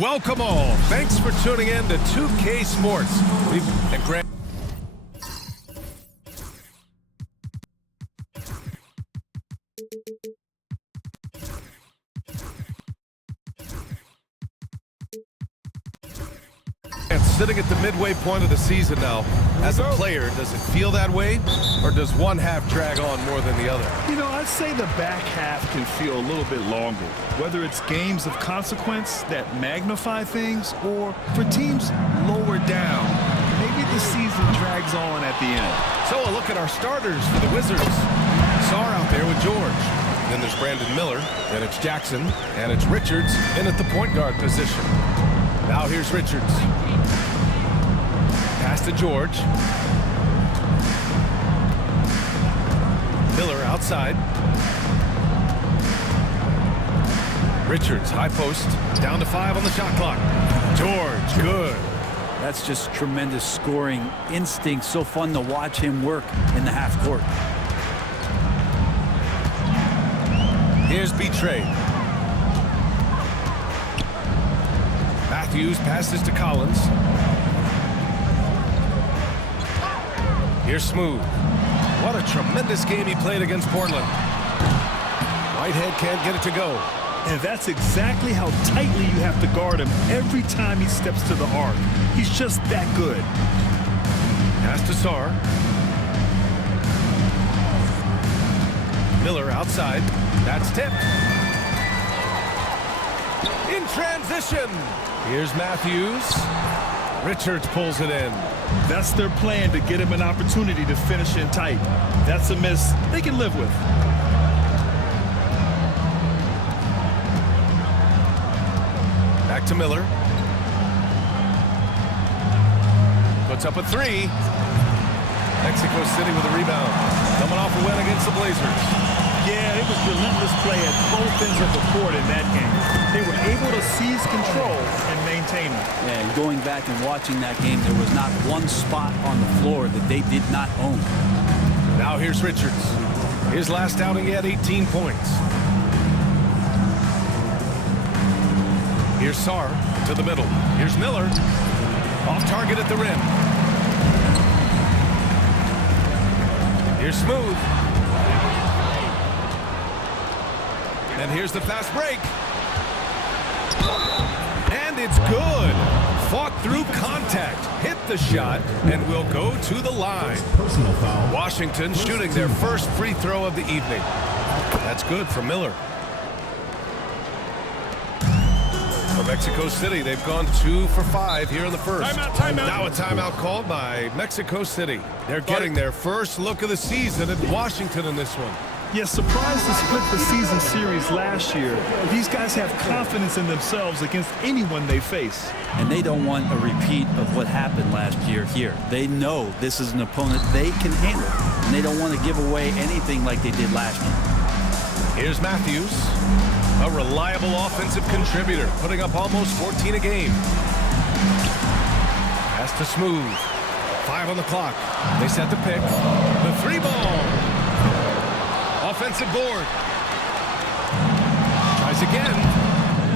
Welcome all. Thanks for tuning in to 2K Sports. And Grant. Sitting at the midway point of the season now. As a player, does it feel that way? Or does one half drag on more than the other? You know, I'd say the back half can feel a little bit longer. Whether it's games of consequence that magnify things, or for teams lower down, maybe the season drags on at the end. So a look at our starters for the Wizards. Sarr out there with George. Then there's Brandon Miller. Then it's Jackson. And it's Richards in at the point guard position. Now here's Richards. Pass to George. Miller outside. Richards, high post. Down to 5 on the shot clock. George, good. That's just tremendous scoring instinct. So fun to watch him work in the half court. Here's Betray. Matthews passes to Collins. Here's Smooth. What a tremendous game he played against Portland. Whitehead can't get it to go. And that's exactly how tightly you have to guard him every time he steps to the arc. He's just that good. Pass to Sarr. Miller outside. That's tipped. In transition. Here's Matthews. Richards pulls it in. That's their plan, to get him an opportunity to finish in tight. That's a miss they can live with. Back to Miller. Puts up a 3. Mexico City with a rebound. Coming off a win against the Blazers. Yeah, it was relentless play at both ends of the court in that game. They were able to seize control and maintain it. Yeah, and going back and watching that game, there was not one spot on the floor that they did not own. Now here's Richards. His last outing, he had 18 points. Here's Sarr to the middle. Here's Miller. Off target at the rim. Here's Smooth. And here's the fast break. And it's good. Fought through contact. Hit the shot and will go to the line. Personal foul. Washington shooting their first free throw of the evening. That's good for Miller. For Mexico City, they've gone 2 for 5 here in the first. Timeout. Now a timeout called by Mexico City. They're getting their first look of the season at Washington in this one. Yeah, surprised to split the season series last year. These guys have confidence in themselves against anyone they face. And they don't want a repeat of what happened last year here. They know this is an opponent they can handle. And they don't want to give away anything like they did last year. Here's Matthews, a reliable offensive contributor, putting up almost 14 a game. Pass to Smooth. 5 on the clock. They set the pick. The 3-ball. Offensive board. Tries again.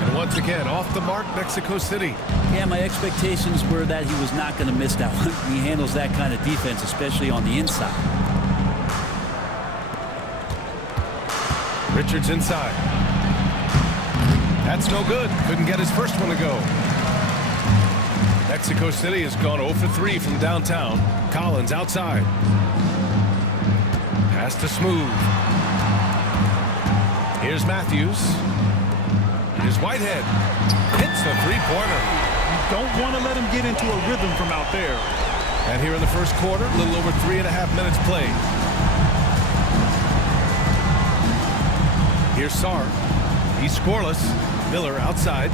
And once again, off the mark, Mexico City. Yeah, my expectations were that he was not going to miss that one. He handles that kind of defense, especially on the inside. Richards inside. That's no good. Couldn't get his first one to go. Mexico City has gone 0 for 3 from downtown. Collins outside. Pass to Smooth. Here's Matthews. Here's Whitehead. Hits the three-pointer. You don't want to let him get into a rhythm from out there. And here in the first quarter, a little over 3.5 minutes played. Here's Sarr. He's scoreless. Miller outside.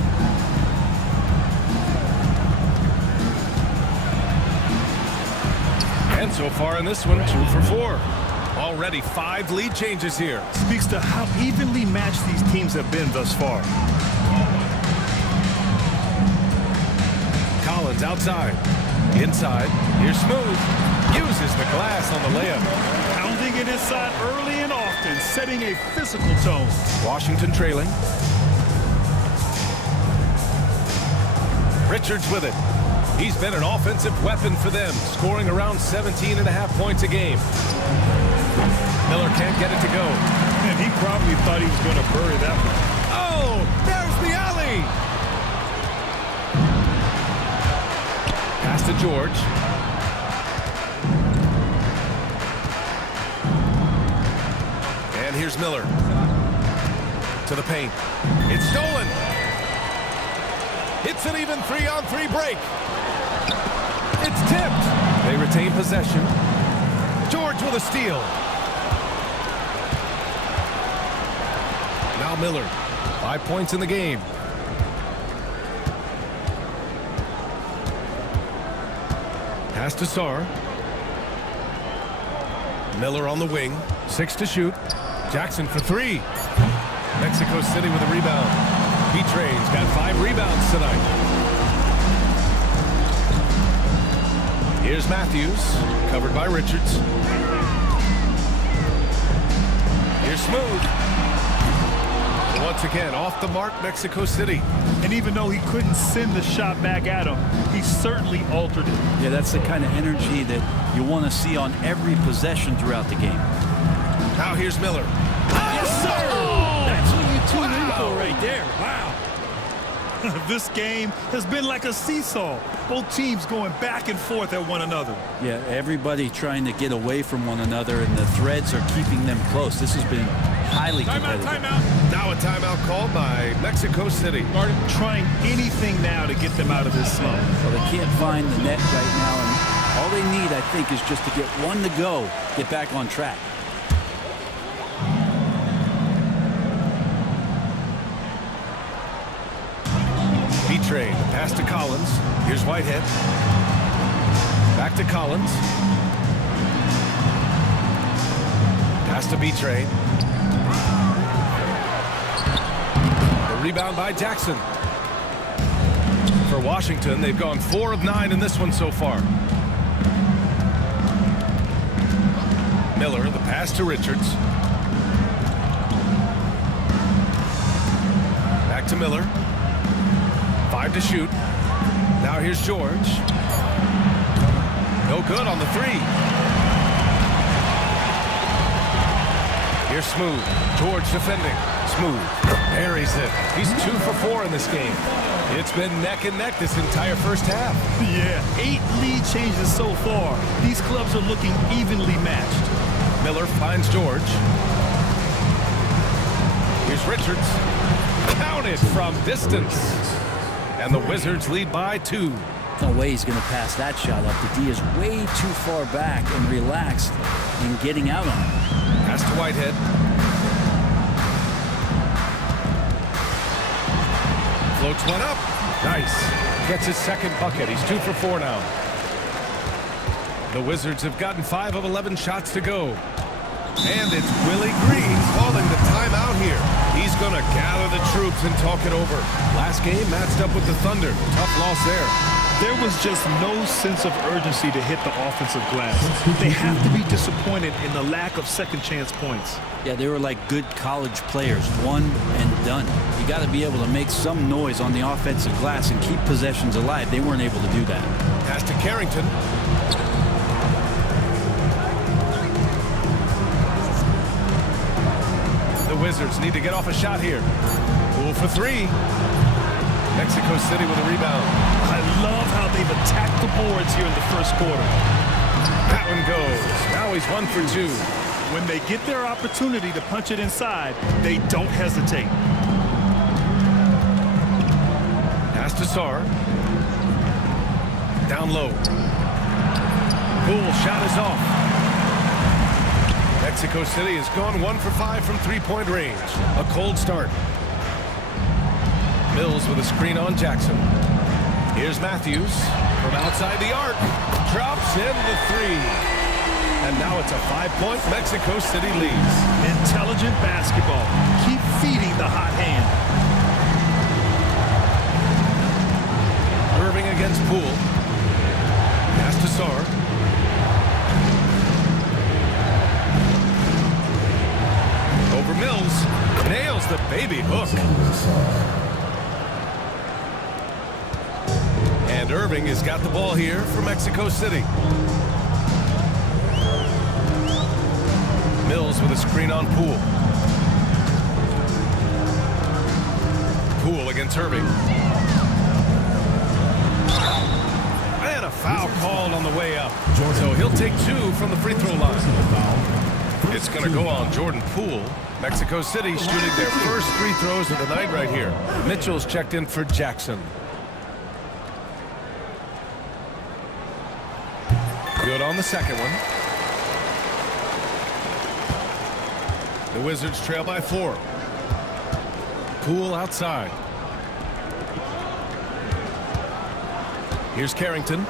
And so far in this one, 2 for 4. Already 5 lead changes here. Speaks to how evenly matched these teams have been thus far. Collins outside. Inside. Here's Smooth. Uses the glass on the layup. Pounding it inside early and often, setting a physical tone. Washington trailing. Richards with it. He's been an offensive weapon for them, scoring around 17.5 points a game. Miller can't get it to go. And he probably thought he was going to bury that one. Oh, there's the alley. Pass to George. And here's Miller. To the paint. It's stolen. It's an even 3-on-3 break. It's tipped. They retain possession. George with a steal. Now Miller. 5 points in the game. Pass to Sarr. Miller on the wing. 6 to shoot. Jackson for 3. Mexico City with a rebound. B-Train's got 5 rebounds tonight. Here's Matthews, covered by Richards. Here's Smooth. Once again, off the mark, Mexico City. And even though he couldn't send the shot back at him, he certainly altered it. Yeah, that's the kind of energy that you want to see on every possession throughout the game. Now here's Miller. Yes, sir! That's what you tune in for right there. Wow. This game has been like a seesaw. Both teams going back and forth at one another. Yeah, everybody trying to get away from one another, and the threads are keeping them close. This has been highly competitive. Timeout. Now a timeout called by Mexico City. Trying anything now to get them out of this slump. Well, they can't find the net right now, and all they need, I think, is just to get one to go, get back on track. B-Train, pass to Collins. Here's Whitehead. Back to Collins. Pass to B-Train. The rebound by Jackson. For Washington, they've gone 4 of 9 in this one so far. Miller, the pass to Richards. Back to Miller. 5 to shoot. Now here's George. No good on the 3. Here's Smooth. George defending. Smooth buries it. He's 2 for 4 in this game. It's been neck and neck this entire first half. Yeah, 8 lead changes so far. These clubs are looking evenly matched. Miller finds George. Here's Richards. Counted from distance. And the Wizards lead by 2. No way he's going to pass that shot up. The D is way too far back and relaxed in getting out on it. Pass to Whitehead. Floats one up. Nice. Gets his second bucket. He's 2 for 4 now. The Wizards have gotten 5 of 11 shots to go. And it's Willie Green calling the timeout here. He's going to gather the troops and talk it over. Last game matched up with the Thunder. Tough loss there. There was just no sense of urgency to hit the offensive glass. They have to be disappointed in the lack of second chance points. Yeah, they were like good college players, one and done. You got to be able to make some noise on the offensive glass and keep possessions alive. They weren't able to do that. Pass to Carrington. The Wizards need to get off a shot here. Poole for 3. Mexico City with a rebound. I love how they've attacked the boards here in the first quarter. That one goes. Now he's 1 for 2. When they get their opportunity to punch it inside, they don't hesitate. Pass to Sarr. Down low. Poole shot is off. Mexico City has gone 1 for 5 from 3-point range. A cold start. Mills with a screen on Jackson. Here's Matthews from outside the arc. Drops in the 3. And now it's a 5-point Mexico City leads. Intelligent basketball. Keep feeding the hot hand. Irving against Poole. Pass to Sarr. Over Mills. Nails the baby hook. And Irving has got the ball here for Mexico City. Mills with a screen on Poole. Poole against Irving. And a foul called on the way up. So he'll take 2 from the free throw line. It's going to go on Jordan Poole. Mexico City shooting their first free throws of the night right here. Mitchell's checked in for Jackson. Good on the second one. The Wizards trail by 4. Poole outside. Here's Carrington.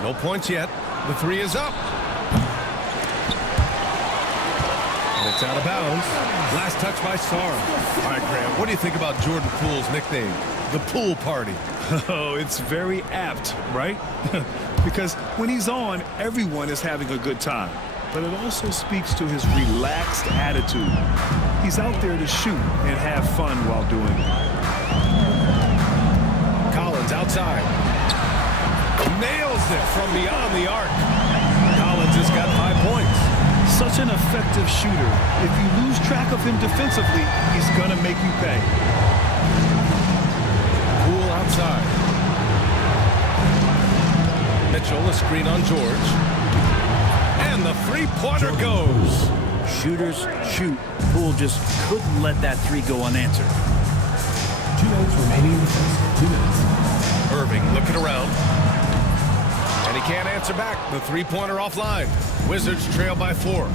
No points yet. The 3 is up. And it's out of bounds. Last touch by Sarr. All right, Graham, what do you think about Jordan Poole's nickname, the Pool Party? Oh, it's very apt, right? Because when he's on, everyone is having a good time. But it also speaks to his relaxed attitude. He's out there to shoot and have fun while doing it. Collins outside. Nails it from beyond the arc. Collins has got 5 points. Such an effective shooter. If you lose track of him defensively, he's going to make you pay. Poole outside. Mitchell, a screen on George. And the three-pointer goes. Shooters shoot. Poole just couldn't let that 3 go unanswered. 2 minutes remaining in the first. 2 minutes. Irving looking around. And he can't answer back. The three-pointer offline. Wizards trail by 4.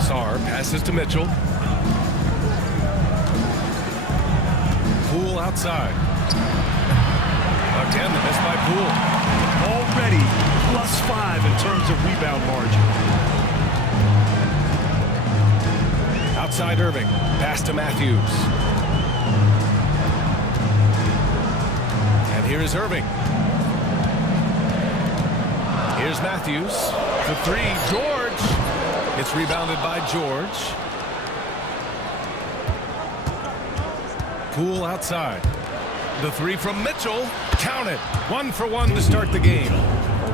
Sarr passes to Mitchell. Poole outside. Again, the miss by Poole. Already +5 in terms of rebound margin. Outside Irving. Pass to Matthews. And here is Irving. Here's Matthews. The 3. George. It's rebounded by George. Poole outside. The 3 from Mitchell. Count it. 1 for 1 to start the game.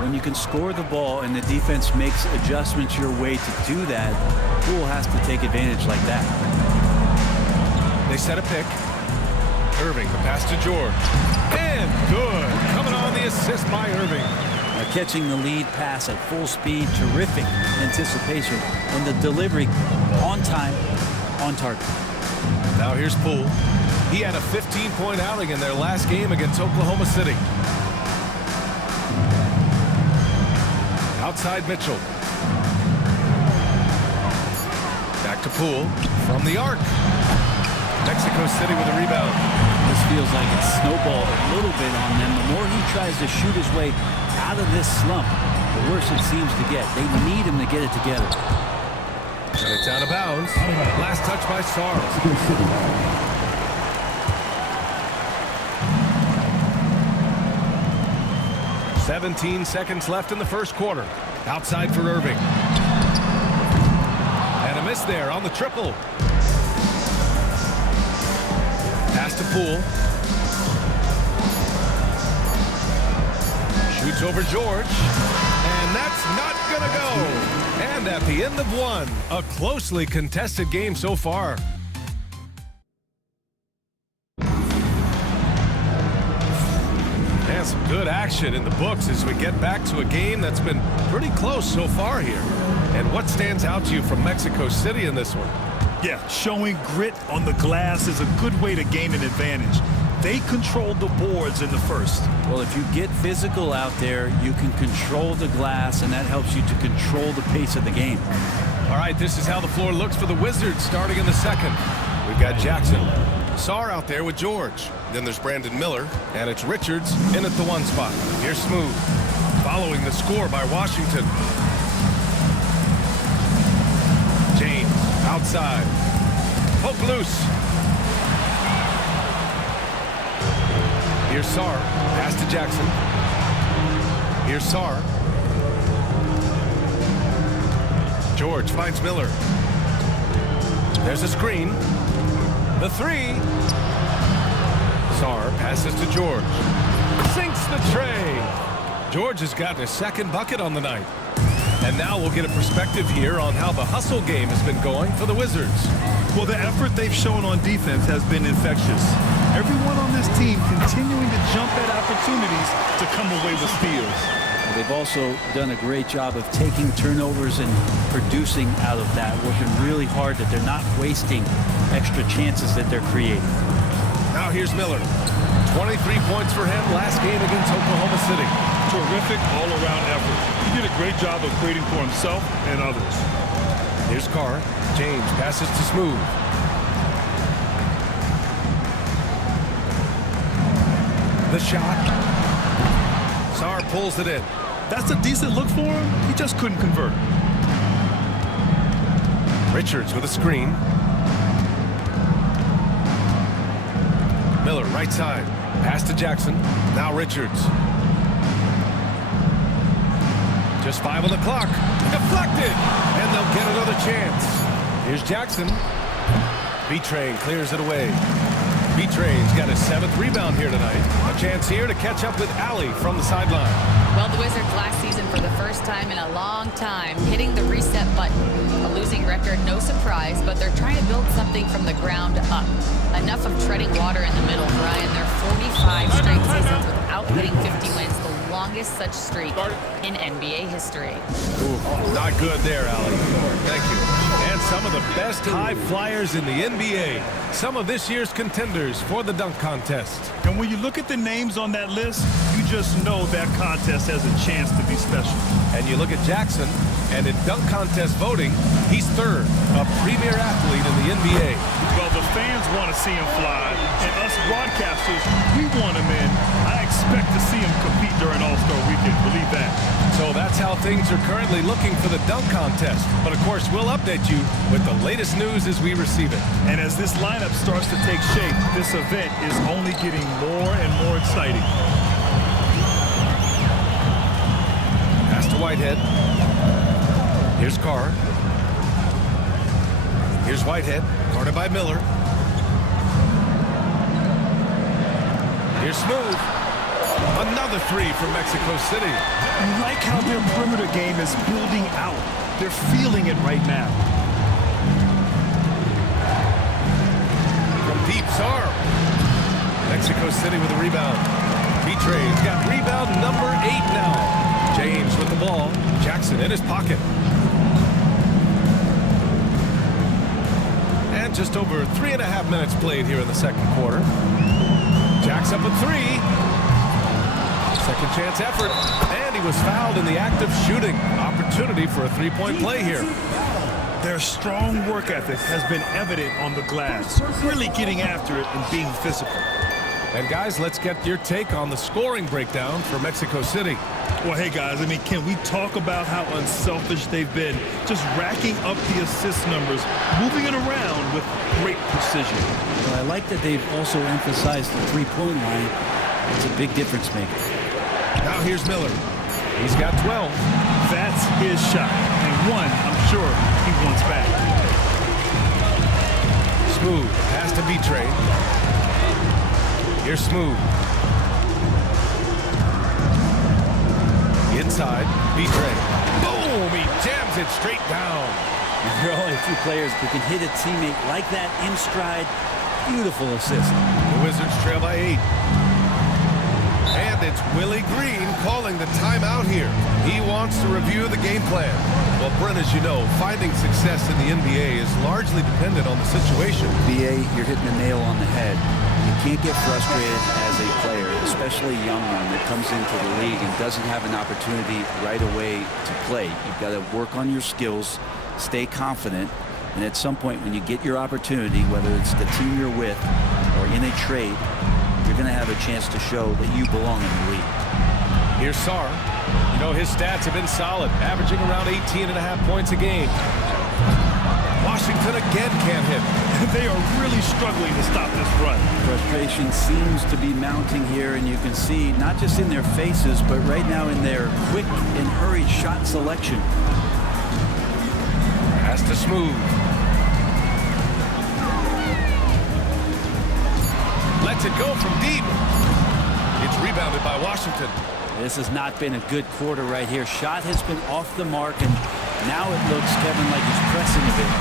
When you can score the ball and the defense makes adjustments your way to do that, Poole has to take advantage like that. They set a pick. Irving, the pass to George. And good. Coming on the assist by Irving. Now catching the lead pass at full speed, terrific anticipation, and the delivery on time, on target. Now here's Poole. He had a 15-point outing in their last game against Oklahoma City. Outside Mitchell. Back to Poole from the arc. Mexico City with a rebound. This feels like it's snowballed a little bit on them. The more he tries to shoot his way out of this slump, the worse it seems to get. They need him to get it together. And it's out of bounds. Last touch by Sarr. 17 seconds left in the first quarter. Outside for Irving. And a miss there on the triple. Pass to Poole. Shoots over George. And that's not going to go. And at the end of 1, a closely contested game so far. And some good action in the books as we get back to a game that's been pretty close so far here. And what stands out to you from Mexico City in this one? Yeah, showing grit on the glass is a good way to gain an advantage. They controlled the boards in the first. Well, if you get physical out there, you can control the glass, and that helps you to control the pace of the game. All right, this is how the floor looks for the Wizards starting in the second. We've got Jackson. Sarr out there with George. Then there's Brandon Miller, and it's Richards in at the 1 spot. Here's Smooth, following the score by Washington. James outside. Poke loose. Here's Sarr. Pass to Jackson. Here's Sarr. George finds Miller. There's a screen. The 3. Sarr passes to George. Sinks the tray. George has gotten his second bucket on the night. And now we'll get a perspective here on how the hustle game has been going for the Wizards. Well, the effort they've shown on defense has been infectious. Everyone on this team continuing to jump at opportunities to come away with steals. They've also done a great job of taking turnovers and producing out of that, working really hard that they're not wasting extra chances that they're creating. Now here's Miller. 23 points for him last game against Oklahoma City. Terrific all-around effort. He did a great job of creating for himself and others. Here's Carr. James passes to Smooth. The shot. Sarr pulls it in. That's a decent look for him. He just couldn't convert. Richards with a screen. Miller right side. Pass to Jackson. Now Richards. Just 5 on the clock. Deflected. And they'll get another chance. Here's Jackson. B-Train clears it away. B-Train's got his 7th rebound here tonight. A chance here to catch up with Allie from the sideline. Well, the Wizards last season for the first time in a long time hitting the reset button. A losing record, no surprise, but they're trying to build something from the ground up. Enough of treading water in the middle, Brian. They're 45 straight seasons without hitting 50 wins, the longest such streak in NBA history. Ooh, not good there, Allie. Thank you. And some of the best high flyers in the NBA. Some of this year's contenders for the dunk contest. And when you look at the names on that list, you just know that contest has a chance to be special. And you look at Jackson, and in dunk contest voting, he's 3rd, a premier athlete in the NBA. Well, the fans want to see him fly, and us broadcasters, we want him in. I expect to see him compete during All-Star Weekend, believe that. So that's how things are currently looking for the dunk contest. But of course, we'll update you with the latest news as we receive it. And as this lineup starts to take shape, this event is only getting more and more exciting. Pass to Whitehead. Here's Carr. Here's Whitehead, guarded by Miller. Here's Smooth. Another 3 from Mexico City. I like how their perimeter game is building out. They're feeling it right now. From deep, Sarr. Mexico City with a rebound. B-Train's got rebound number 8 now. James with the ball. Jackson in his pocket. And just over 3.5 minutes played here in the second quarter. Jack's up a 3. Second chance effort. And he was fouled in the act of shooting. Opportunity for a 3-point play here. Their strong work ethic has been evident on the glass. Really getting after it and being physical. And guys, let's get your take on the scoring breakdown for Mexico City. Well, hey guys, I mean, can we talk about how unselfish they've been? Just racking up the assist numbers, moving it around with great precision. Well, I like that they've also emphasized the three-point line. It's a big difference maker. Now here's Miller. He's got 12. That's his shot. And one, I'm sure he wants back. Smooth. Pass to B-Train. Here's Smooth. Inside. B-Train. Boom! He jams it straight down. There are only a few players who can hit a teammate like that in stride. Beautiful assist. The Wizards trail by 8. And it's Willie Green calling the timeout here. He wants to review the game plan. Well, Brent, as you know, finding success in the NBA is largely dependent on the situation. BA, you're hitting the nail on the head. You can't get frustrated as a player, especially a young one that comes into the league and doesn't have an opportunity right away to play. You've got to work on your skills, stay confident, and at some point when you get your opportunity, whether it's the team you're with or in a trade, you're going to have a chance to show that you belong in the league. Here's Sarr. You know, his stats have been solid, averaging around 18.5 points a game. Washington again can't hit. They are really struggling to stop this run. Frustration seems to be mounting here, and you can see not just in their faces, but right now in their quick and hurried shot selection. Pass to Smooth. Lets it go from deep. It's rebounded by Washington. This has not been a good quarter right here. Shot has been off the mark, and now it looks, Kevin, like he's pressing a bit.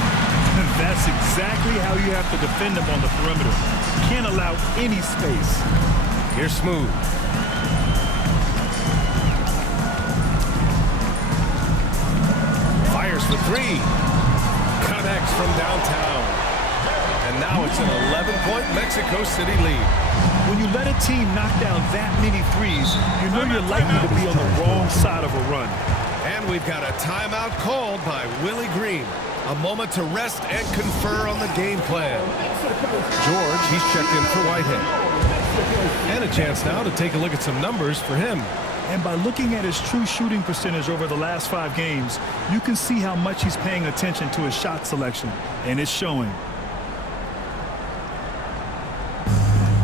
That's exactly how you have to defend him on the perimeter. You can't allow any space. Here's Smooth. Fires for three. Connects from downtown. And now it's an 11-point Mexico City lead. When you let a team knock down that many threes, you know you're likely to be on the wrong side of a run. And we've got a timeout called by Willie Green. A moment to rest and confer on the game plan. George, he's checked in for Whitehead. And a chance now to take a look at some numbers for him. And by looking at his true shooting percentage over the last 5 games, you can see how much he's paying attention to his shot selection. And it's showing.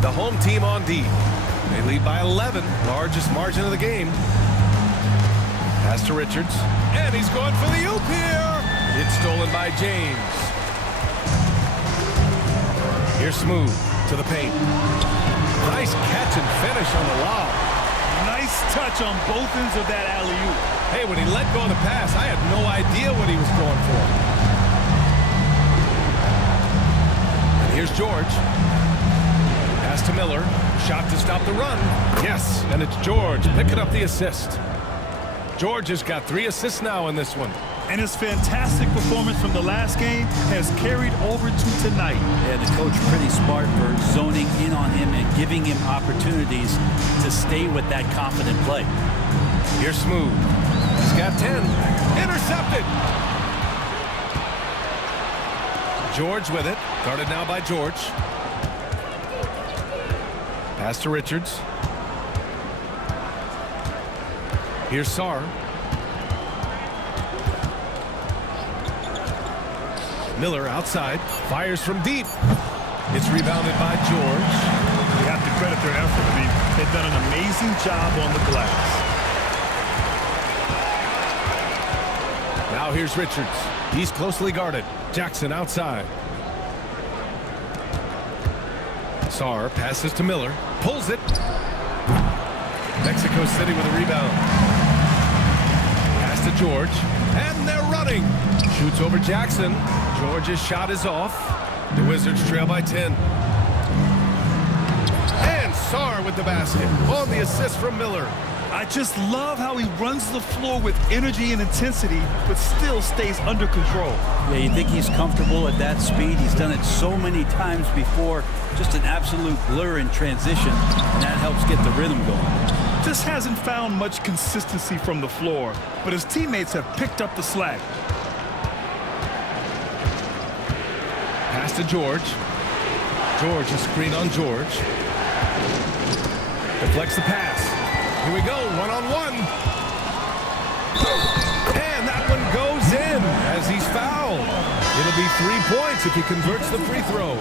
The home team on D. They lead by 11, largest margin of the game. Pass to Richards. And he's going for the oop here. It's stolen by James. Here's Smooth to the paint. Nice catch and finish on the lob. Nice touch on both ends of that alley-oop. Hey, when he let go of the pass, I had no idea what he was going for. And here's George. Pass to Miller. Shot to stop the run. Yes, and it's George picking up the assist. George has got 3 assists now in this one. And his fantastic performance from the last game has carried over to tonight. Yeah, the coach pretty smart for zoning in on him and giving him opportunities to stay with that confident play. Here's Smooth. He's got 10. Intercepted. George with it. Guarded now by George. Pass to Richards. Here's Sarr. Miller outside. Fires from deep. It's rebounded by George. You have to credit their effort. I mean, they've done an amazing job on the glass. Now here's Richards. He's closely guarded. Jackson outside. Sarr passes to Miller. Pulls it. Mexico City with a rebound. Pass to George. And they're running. Shoots over Jackson. George's shot is off. The Wizards trail by 10. And Sarr with the basket. On the assist from Miller. I just love how he runs the floor with energy and intensity, but still stays under control. Yeah, you think he's comfortable at that speed. He's done it so many times before. Just an absolute blur in transition, and that helps get the rhythm going. Just hasn't found much consistency from the floor, but his teammates have picked up the slack. Pass to George. George, a screen on George. Deflects the pass. Here we go, one-on-one. And that one goes in as he's fouled. It'll be 3 points if he converts the free throw.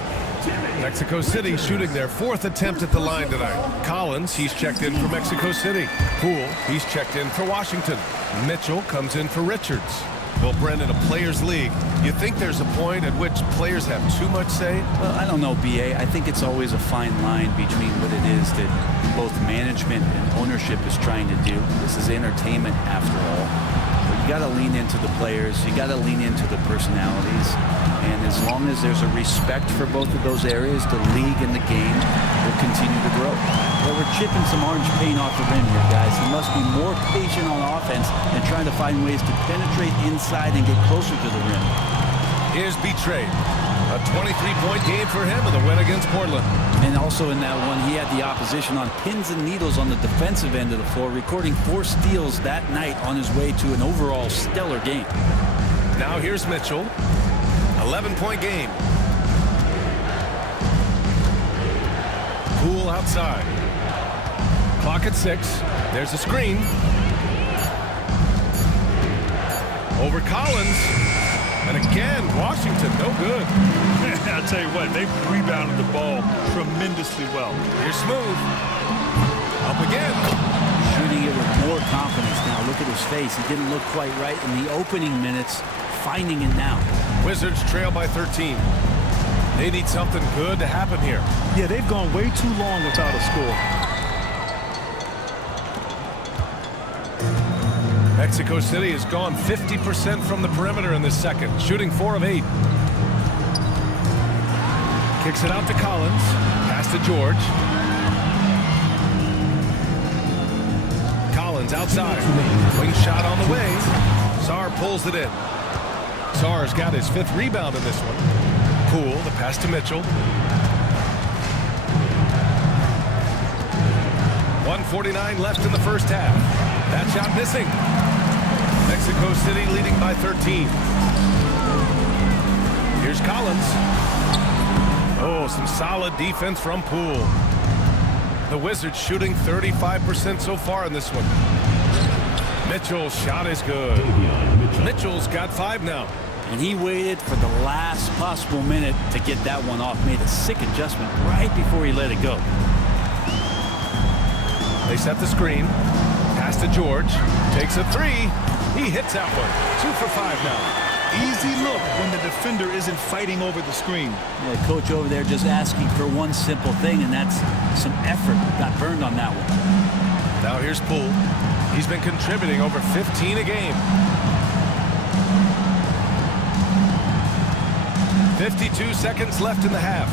Mexico City shooting their 4th attempt at the line tonight. Collins, he's checked in for Mexico City. Poole, he's checked in for Washington. Mitchell comes in for Richards. Well, Brendan, a players' league, you think there's a point at which players have too much say? Well, I don't know, B.A. I think it's always a fine line between what it is that both management and ownership is trying to do. This is entertainment after all. But you got to lean into the players. You got to lean into the personalities. And as long as there's a respect for both of those areas, the league and the game will continue to grow. Well, we're chipping some orange paint off the rim here, guys. He must be more patient on offense and trying to find ways to penetrate inside and get closer to the rim. Here's Betrayed. A 23-point game for him in the win against Portland. And also in that one, he had the opposition on pins and needles on the defensive end of the floor, recording 4 steals that night on his way to an overall stellar game. Now here's Mitchell. 11-point game. Poole outside. Clock at 6. There's a screen. Over Collins. And again, Washington, no good. I'll tell you what, they've rebounded the ball tremendously well. Here's Smooth. Up again. Shooting it with more confidence now. Look at his face. He didn't look quite right in the opening minutes. Finding it now. Wizards trail by 13. They need something good to happen here. Yeah, they've gone way too long without a score. Mexico City has gone 50% from the perimeter in this second, shooting 4 of 8. Kicks it out to Collins. Pass to George. Collins outside. Wing shot on the way. Sarr pulls it in. Sarr's got his 5th rebound in this one. Poole, the pass to Mitchell. 1:49 left in the first half. That shot missing. Mexico City leading by 13. Here's Collins. Oh, some solid defense from Poole. The Wizards shooting 35% so far in this one. Mitchell's shot is good. Mitchell's got 5 now. And he waited for the last possible minute to get that one off. Made a sick adjustment right before he let it go. They set the screen. Pass to George. Takes a 3. He hits that one. 2 for 5 now. Easy look when the defender isn't fighting over the screen. Yeah, coach over there just asking for one simple thing, and that's some effort. Got burned on that one. Now here's Poole. He's been contributing over 15 a game. 52 seconds left in the half.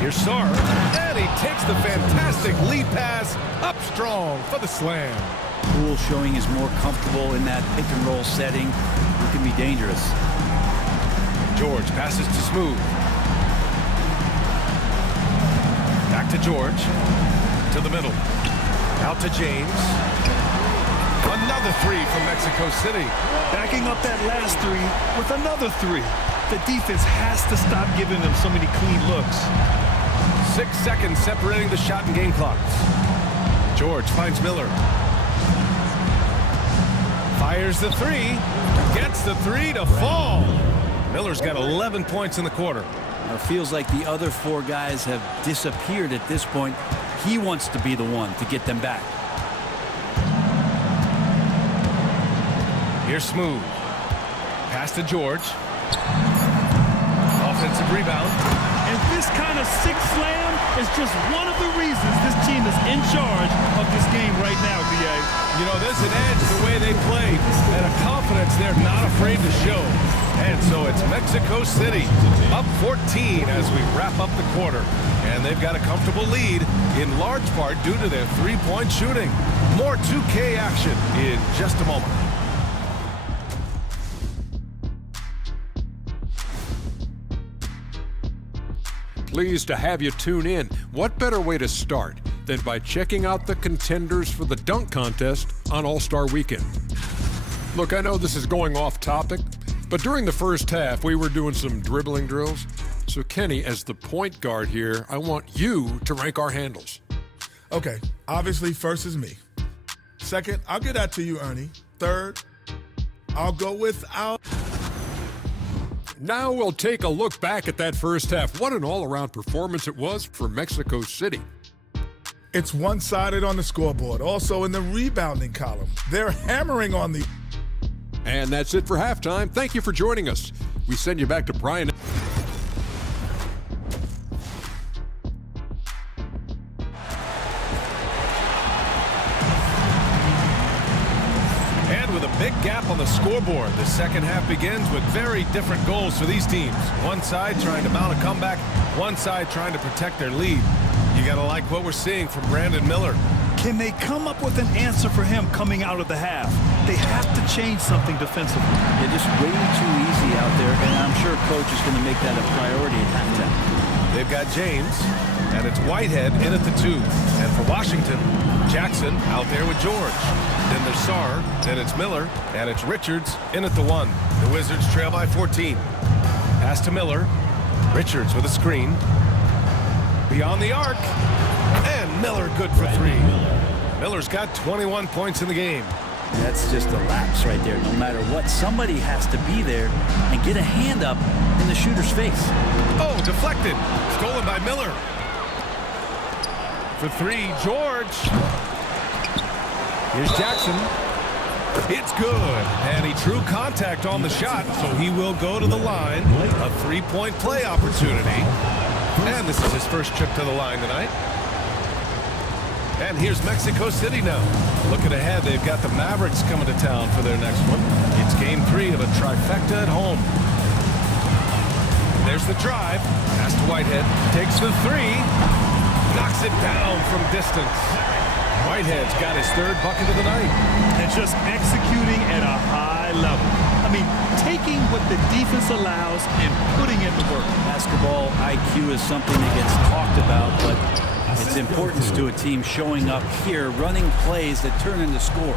Here's Sarr, and he takes the fantastic lead pass up strong for the slam. Poole showing is more comfortable in that pick and roll setting. It can be dangerous. George passes to Smooth. Back to George. To the middle. Out to James. Another 3 from Mexico City. Backing up that last 3 with another 3. The defense has to stop giving them so many clean looks. 6 seconds separating the shot and game clocks. George finds Miller. Fires the 3. Gets the 3 to fall. Miller's got 11 points in the quarter. Now it feels like the other 4 guys have disappeared at this point. He wants to be the one to get them back. Here's Smooth. Pass to George. Offensive rebound. And this kind of sick slam is just one of the reasons this team is in charge of this game right now, D.A. You know, there's an edge the way they play and a confidence they're not afraid to show. And so it's Mexico City up 14 as we wrap up the quarter. And they've got a comfortable lead in large part due to their 3-point shooting. More 2K action in just a moment. Pleased to have you tune in. What better way to start than by checking out the contenders for the dunk contest on All-Star Weekend? Look, I know this is going off topic, but during the first half, we were doing some dribbling drills. So Kenny, as the point guard here, I want you to rank our handles. Okay, obviously first is me. Second, I'll get that to you, Ernie. Third, I'll go with Al. Now we'll take a look back at that first half. What an all-around performance it was for Mexico City. It's one-sided on the scoreboard. Also in the rebounding column. They're hammering on the... And that's it for halftime. Thank you for joining us. We send you back to Brian. Big gap on the scoreboard. The second half begins with very different goals for these teams. One side trying to mount a comeback, one side trying to protect their lead. You got to like what we're seeing from Brandon Miller. Can they come up with an answer for him coming out of the half? They have to change something defensively. They're just way too easy out there, and I'm sure coach is going to make that a priority at halftime. They've got James, and it's Whitehead in at the 2. And for Washington, Jackson out there with George. Then there's Sarr, then it's Miller, and it's Richards in at the 1. The Wizards trail by 14. Pass to Miller. Richards with a screen. Beyond the arc. And Miller good for 3. Miller's got 21 points in the game. That's just a lapse right there. No matter what, somebody has to be there and get a hand up in the shooter's face. Oh, deflected. Stolen by Miller. For 3, George. Here's Jackson. It's good. And he drew contact on the shot, so he will go to the line. A three-point play opportunity. And this is his first trip to the line tonight. And here's Mexico City now. Looking ahead, they've got the Mavericks coming to town for their next one. It's game 3 of a trifecta at home. There's the drive. Pass to Whitehead. Takes the 3. Knocks it down from distance. Whitehead's got his 3rd bucket of the night. And just executing at a high level. I mean, taking what the defense allows and putting in the work. Basketball IQ is something that gets talked about, but its importance to a team showing up here, running plays that turn into scores.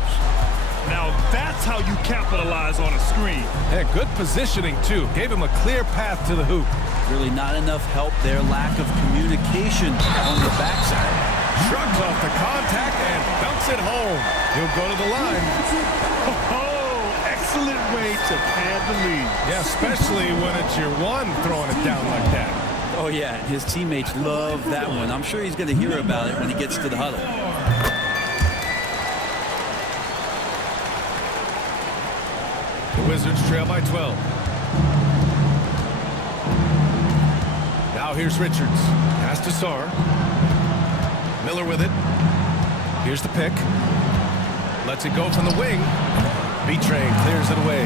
Now that's how you capitalize on a screen. Yeah, good positioning, too. Gave him a clear path to the hoop. Really not enough help there. Lack of communication on the backside. Shrugs off the contact and dunks it home. He'll go to the line. Oh, excellent way to pad the lead. Yeah, especially when it's your one throwing it down like that. Oh, yeah, his teammates love that one. I'm sure he's going to hear about it when he gets to the huddle. The Wizards trail by 12. Now here's Richards. Pass to Sarr. Miller with it. Here's the pick. Lets it go from the wing. B-Train clears it away.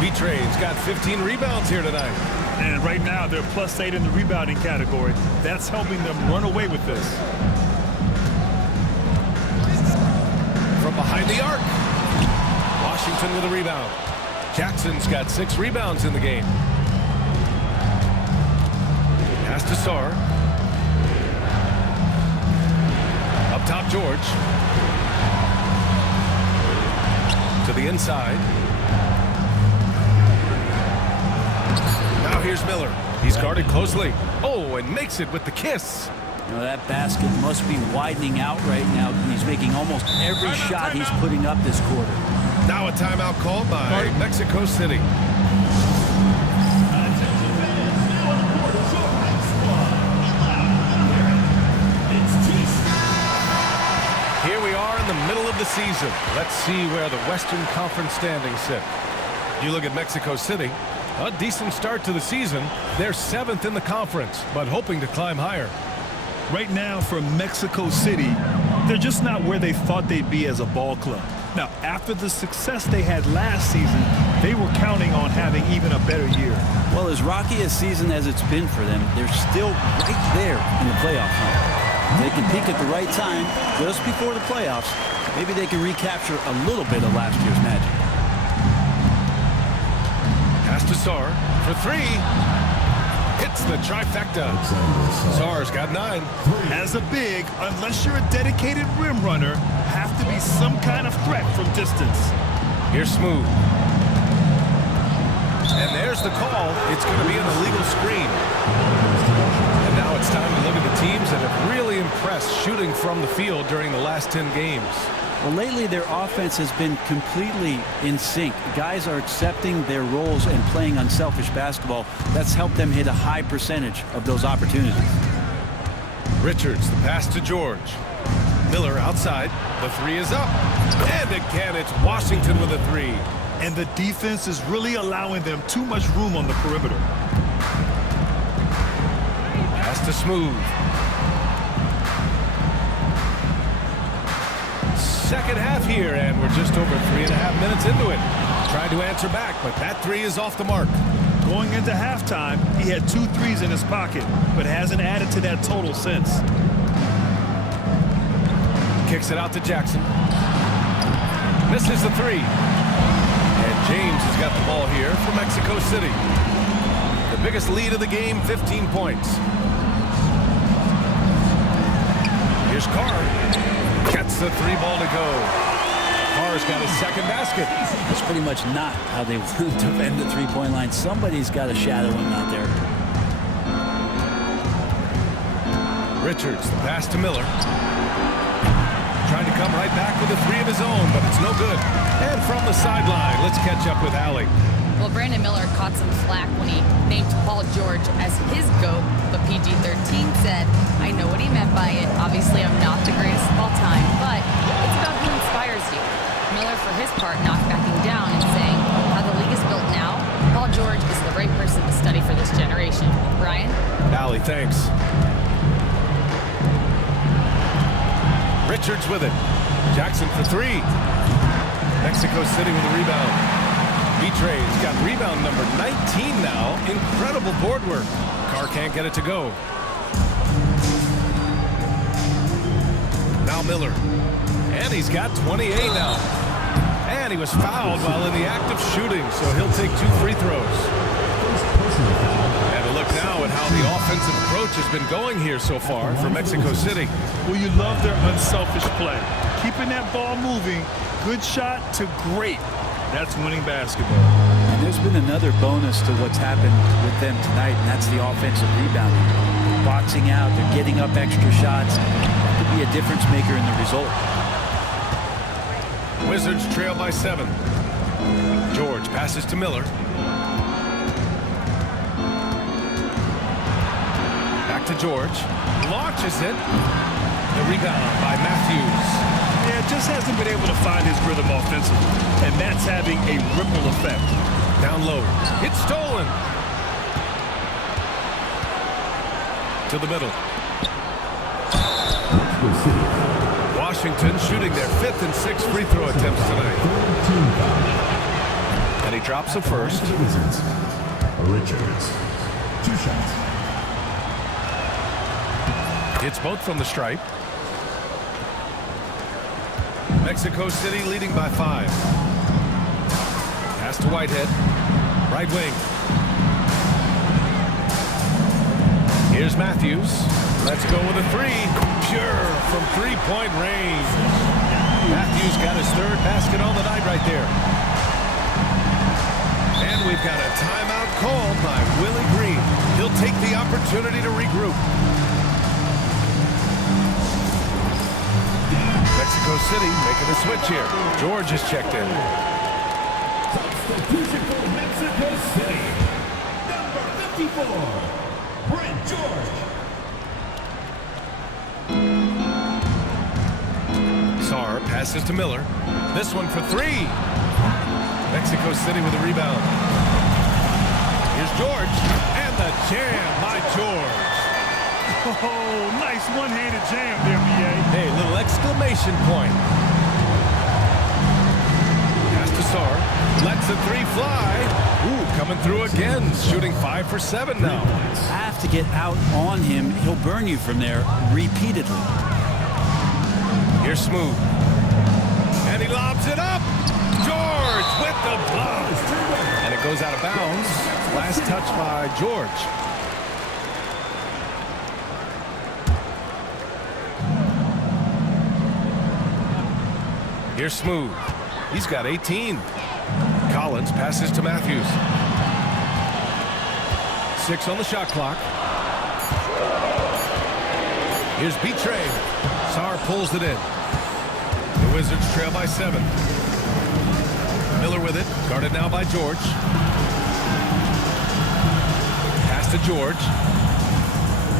B-Train's got 15 rebounds here tonight. And right now, they're +8 in the rebounding category. That's helping them run away with this. From behind the arc. Washington with a rebound. Jackson's got 6 rebounds in the game. Pass to Sarr. Up top, George. To the inside. Now here's Miller. He's guarded closely. Oh, and makes it with the kiss. You know, that basket must be widening out right now. He's making almost every shot he's putting up this quarter. Now a timeout called by Mexico City. Here we are in the middle of the season. Let's see where the Western Conference standings sit. You look at Mexico City, a decent start to the season. They're 7th in the conference, but hoping to climb higher. Right now for Mexico City, they're just not where they thought they'd be as a ball club. Now, after the success they had last season, they were counting on having even a better year. Well, as rocky a season as it's been for them, they're still right there in the playoff hunt. They can peak at the right time, just before the playoffs. Maybe they can recapture a little bit of last year's magic. Pass to Sarr for 3. Hits the trifecta. Sarr's got 9. As a big, unless you're a dedicated rim runner, have to be some kind of threat from distance. Here's Smooth. And there's the call. It's going to be an illegal screen. And now it's time to look at the teams that have really impressed shooting from the field during the last 10 games. Well, lately their offense has been completely in sync. Guys are accepting their roles and playing unselfish basketball. That's helped them hit a high percentage of those opportunities. Richards, the pass to George. Miller outside. The 3 is up. And again, it's Washington with a 3. And the defense is really allowing them too much room on the perimeter. Pass to Smooth. Second half here, and we're just over 3.5 minutes into it. Trying to answer back, but that 3 is off the mark. Going into halftime, he had 2 threes in his pocket, but hasn't added to that total since. Kicks it out to Jackson. Misses the 3. And James has got the ball here for Mexico City. The biggest lead of the game, 15 points. Here's Carr. Gets the 3 ball to go. Carr's got his second basket. It's pretty much not how they want to defend the three-point line. Somebody's got to shadow him out there. Richards, the pass to Miller. Trying to come right back with a 3 of his own, but it's no good. And from the sideline, let's catch up with Allie. Well, Brandon Miller caught some flack when he named Paul George as his GOAT, but PG-13 said, I know what he meant by it. Obviously, I'm not the greatest of all time, but it's about who inspires you. Miller, for his part, not backing down and saying how the league is built now, Paul George is the right person to study for this generation. Brian? Allie, thanks. Richards with it. Jackson for three. Mexico City with a rebound. Betray's got rebound number 19 now. Incredible board work. Carr can't get it to go. Now Miller. And he's got 28 now. And he was fouled while in the act of shooting, so he'll take 2 free throws. And a look now at how the offensive approach has been going here so far for Mexico City. Well, you love their unselfish play. Keeping that ball moving, good shot to great. That's winning basketball. And there's been another bonus to what's happened with them tonight, and that's the offensive rebounding. Boxing out, they're getting up extra shots. That could be a difference maker in the result. Wizards trail by 7. George passes to Miller. Back to George. Launches it. The rebound by Matthews. Yeah, just hasn't been able to find his rhythm offensively, and that's having a ripple effect. Down low. It's stolen. To the middle. Washington shooting their 5th and 6th free throw attempts tonight. And he drops the first. Richards. 2 shots. It's both from the stripe. Mexico City leading by 5. Pass to Whitehead. Right wing. Here's Matthews. Let's go with a 3. Pure from 3-point range. Matthews got his 3rd basket on the night right there. And we've got a timeout called by Willie Green. He'll take the opportunity to regroup. Mexico City making a switch here. George is checked in. Substitution for Mexico City. Number 54, Brent George. Sarr passes to Miller. This one for 3. Mexico City with a rebound. Here's George. And the jam by George. Oh, nice one-handed jam there, B.A. Hey, little exclamation point. Pass to Sarr. Lets the 3 fly. Ooh, coming through again. Shooting 5 for 7 now. Have to get out on him. He'll burn you from there repeatedly. Here's Smooth. And he lobs it up. George with the block. And it goes out of bounds. Last touch by George. Here's Smooth. He's got 18. Collins passes to Matthews. 6 on the shot clock. Here's Betray. Sarr pulls it in. The Wizards trail by 7. Miller with it. Guarded now by George. Pass to George.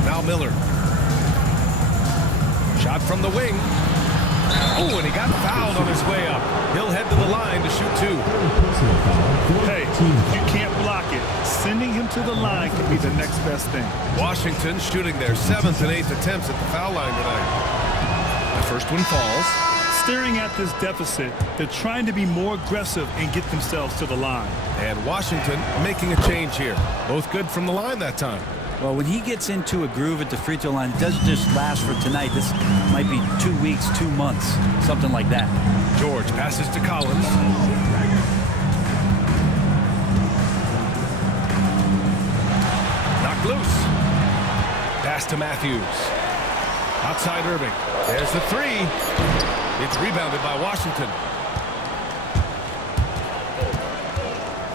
Now Miller. Shot from the wing. Oh, and he got fouled on his way up. He'll head to the line to shoot 2. Hey, you can't block it. Sending him to the line could be the next best thing. Washington shooting their 7th and 8th attempts at the foul line tonight. The first one falls. Staring at this deficit, they're trying to be more aggressive and get themselves to the line. And Washington making a change here. Both good from the line that time. Well, when he gets into a groove at the free throw line, it doesn't just last for tonight. This might be 2 weeks, 2 months, something like that. George passes to Collins. Knocked loose. Pass to Matthews. Outside Irving. There's the 3. It's rebounded by Washington.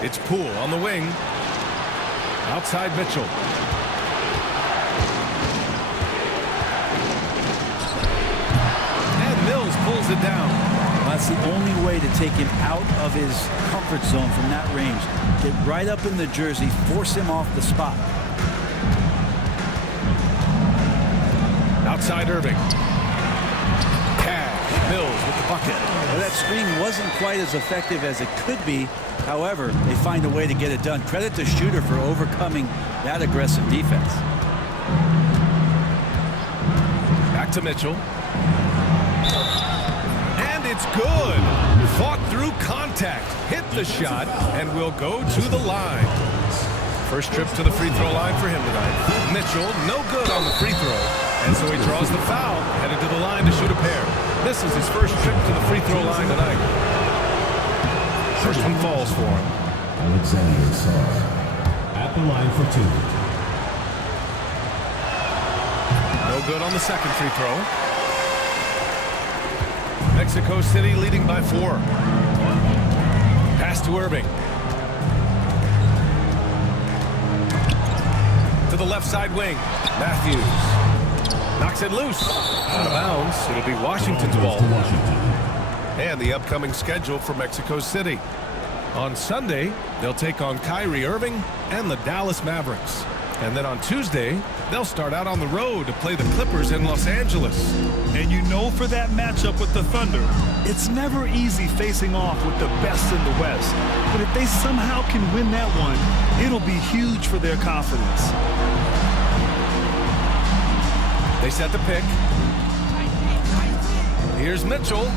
It's Poole on the wing. Outside Mitchell. And Mills pulls it down. Well, that's the only way to take him out of his comfort zone from that range. Get right up in the jersey, force him off the spot. Outside Irving. Cash Bills with the bucket. Well, that screen wasn't quite as effective as it could be. However, they find a way to get it done. Credit to Shooter for overcoming that aggressive defense. Back to Mitchell. And it's good. Fought through contact. Hit the shot and will go to the line. First trip to the free throw line for him tonight. Mitchell, no good on the free throw. And so he draws the foul, headed to the line to shoot a pair. This is his first trip to the free throw line tonight. First one falls for him. Alexander Sarr at the line for 2. No good on the second free throw. Mexico City leading by 4. Pass to Irving. To the left side wing. Matthews knocks it loose. Out of bounds. It'll be Washington's ball. And the upcoming schedule for Mexico City. On Sunday, they'll take on Kyrie Irving and the Dallas Mavericks. And then on Tuesday, they'll start out on the road to play the Clippers in Los Angeles. And you know, for that matchup with the Thunder, it's never easy facing off with the best in the West. But if they somehow can win that one, it'll be huge for their confidence. They set the pick. Here's Mitchell.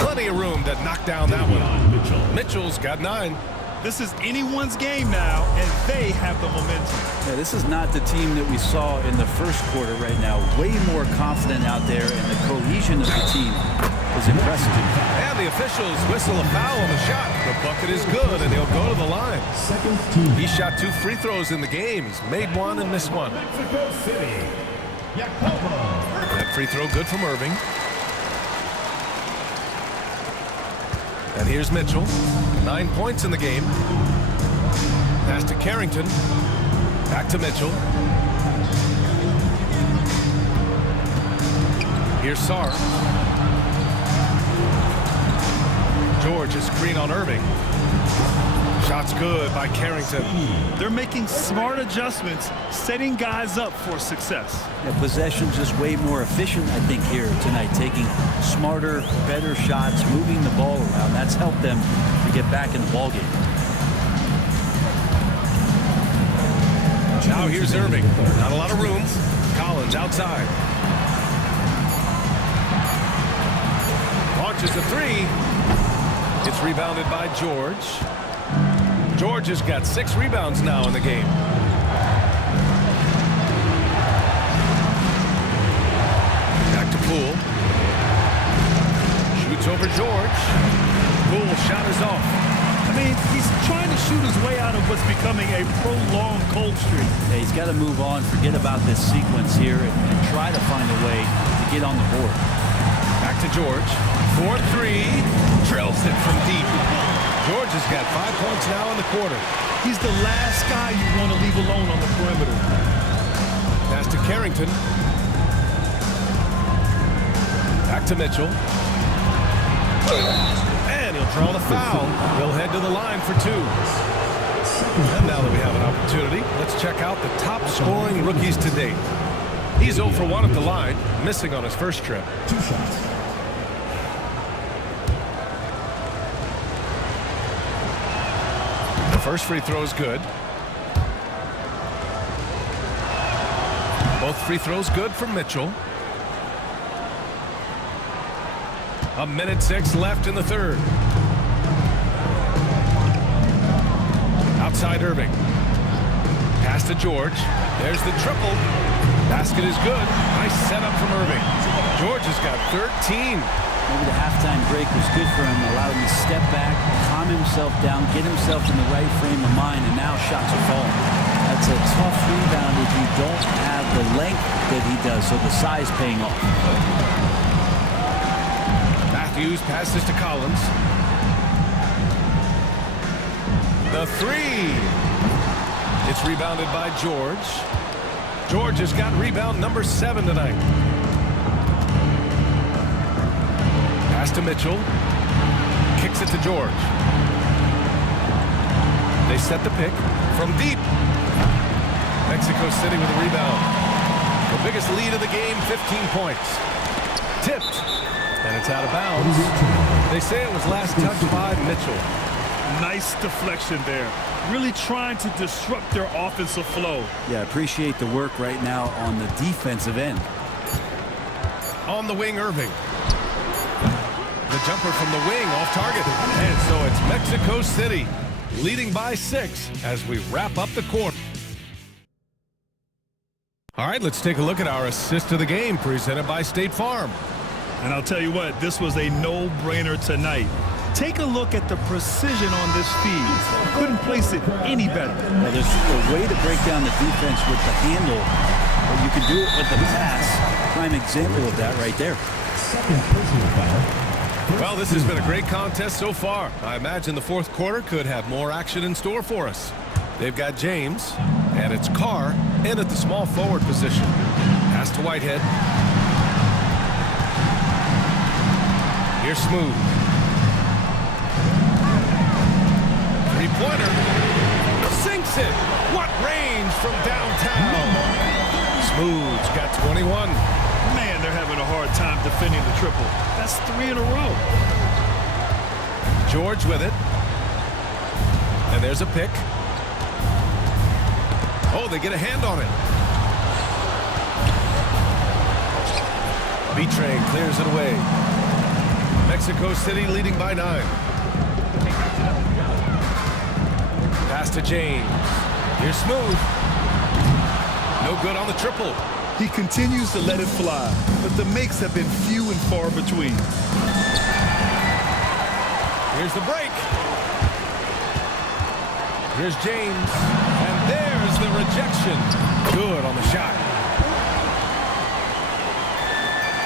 Plenty of room to knock down that one. Mitchell's got 9. This is anyone's game now, and they have the momentum. Yeah, this is not the team that we saw in the first quarter right now. Way more confident out there, and the cohesion of the team is impressive. And the officials whistle a foul on the shot. The bucket is good, and he'll go to the line. He shot 2 free throws in the game. He's made 1 and missed 1. That free throw good from Irving. And here's Mitchell. 9 points in the game. Pass to Carrington. Back to Mitchell. Here's Sarr. George is screen on Irving. Shot's good by Carrington. They're making smart adjustments, setting guys up for success. Yeah, possession just way more efficient, I think, here tonight. Taking smarter, better shots, moving the ball around. That's helped them to get back in the ballgame. Now here's Irving. Not a lot of room. Collins outside. Launches a 3. It's rebounded by George. George has got 6 rebounds now in the game. Back to Poole. Shoots over George. Poole's shot is off. I mean, he's trying to shoot his way out of what's becoming a prolonged cold streak. Yeah, he's got to move on, forget about this sequence here, and try to find a way to get on the board. Back to George. 4-3. Drills it from deep. George has got 5 points now in the quarter. He's the last guy you want to leave alone on the perimeter. Pass to Carrington. Back to Mitchell. And he'll draw the foul. He'll head to the line for 2. And now that we have an opportunity, let's check out the top scoring rookies to date. He's 0 for 1 at the line, missing on his first trip. 2 shots. First free throw is good. Both free throws good from Mitchell. 1:06 left in the third. Outside Irving. Pass to George. There's the triple. Basket is good. Nice setup from Irving. George has got 13. Maybe the halftime break was good for him, allowed him to step back, calm himself down, get himself in the right frame of mind, and now shots are falling. That's a tough rebound if you don't have the length that he does, so the size paying off. Matthews passes to Collins. The 3. It's rebounded by George. George has got rebound number 7 tonight. Pass to Mitchell. Kicks it to George. They set the pick from deep. Mexico City with a rebound. The biggest lead of the game, 15 points. Tipped And it's out of bounds. They say it was last touched by Mitchell. Nice deflection there. Really trying to disrupt their offensive flow. Yeah, appreciate the work right now on the defensive end. On the wing, Irving. The jumper from the wing off target. And so it's Mexico City leading by 6 as we wrap up the quarter. All right, let's take a look at our assist of the game presented by State Farm. And I'll tell you what, this was a no-brainer tonight. Take a look at the precision on this feed. Couldn't place it any better. Well, there's a way to break down the defense with the handle, but you can do it with the pass. Prime example of that right there. Second personal foul. Well, this has been a great contest so far. I imagine the fourth quarter could have more action in store for us. They've got James, and it's Carr in at the small forward position. Pass to Whitehead. Here's Smooth. Three-pointer. Sinks it. What range from downtown. Smooth's got 21. Man, they're having a hard time defending the triple. That's 3 in a row. George with it. And there's a pick. Oh, they get a hand on it. B-Train clears it away. Mexico City leading by 9. Pass to James. Here's Smooth. No good on the triple. He continues to let it fly, but the makes have been few and far between. Here's the break. Here's James. And there's the rejection. Good on the shot.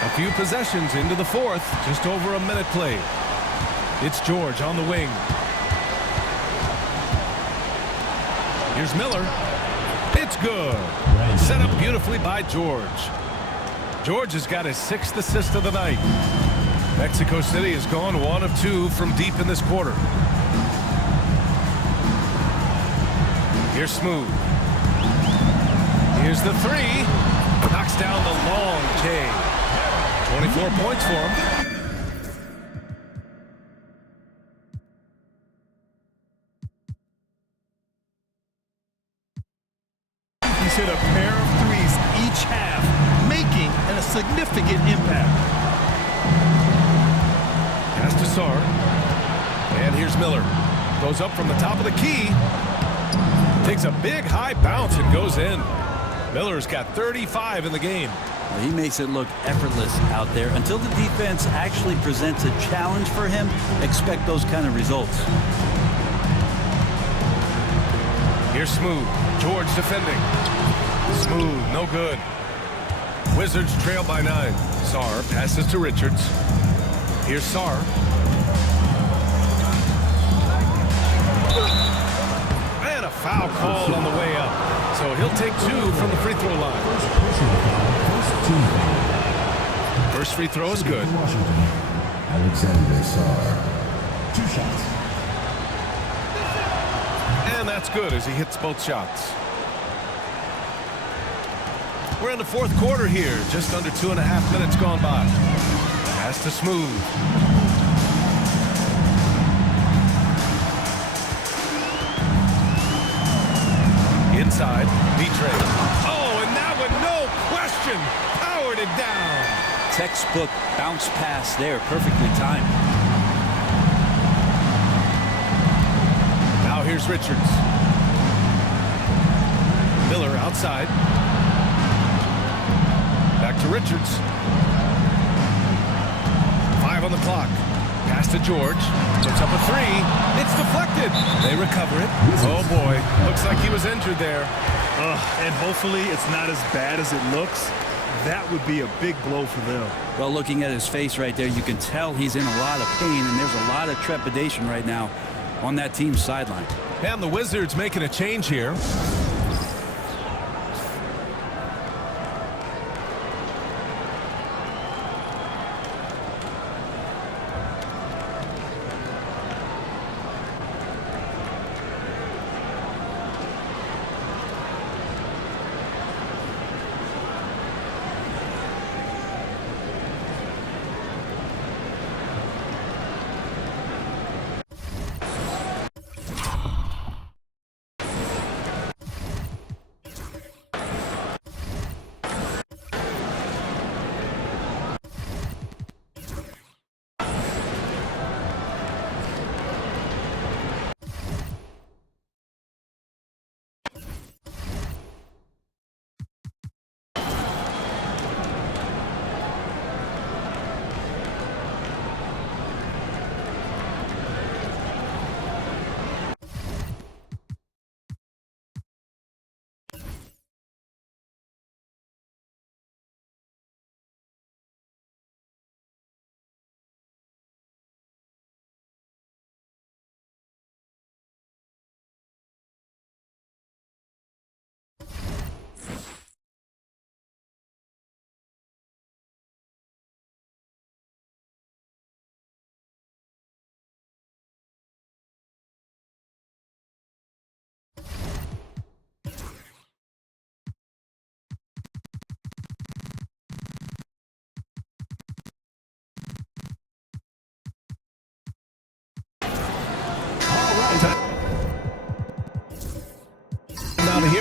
A few possessions into the fourth. Just over a minute played. It's George on the wing. Here's Miller. It's good. Set up beautifully by George. George has got his 6th assist of the night. Mexico City has gone 1 of 2 from deep in this quarter. Here's Smooth. Here's the 3. Knocks down the long J. 24 points for him. He's hit a pair of threes each half, making a significant impact. Pass to Sarr. And here's Miller. Goes up from the top of the key. Takes a big high bounce and goes in. Miller's got 35 in the game. Well, he makes it look effortless out there. Until the defense actually presents a challenge for him, expect those kind of results. Here's Smooth. George defending. Smooth, no good. Wizards trail by 9. Sarr passes to Richards. Here's Sarr. And a foul called on the way up. So he'll take 2 from the free throw line. First free throw is good. Alexander Sarr. 2 shots. And that's good as he hits both shots. We're in the fourth quarter here. Just under 2.5 minutes gone by. Pass to Smooth. Inside, B-Train. Oh, and that one, no question, powered it down. Textbook bounce pass there, perfectly timed. Now here's Richards. Miller outside. Back to Richards. 5 on the clock. Pass to George. Puts up a 3. It's deflected. They recover it. Oh, boy. Looks like he was injured there. And hopefully it's not as bad as it looks. That would be a big blow for them. Well, looking at his face right there, you can tell he's in a lot of pain, and there's a lot of trepidation right now on that team's sideline. And the Wizards making a change here.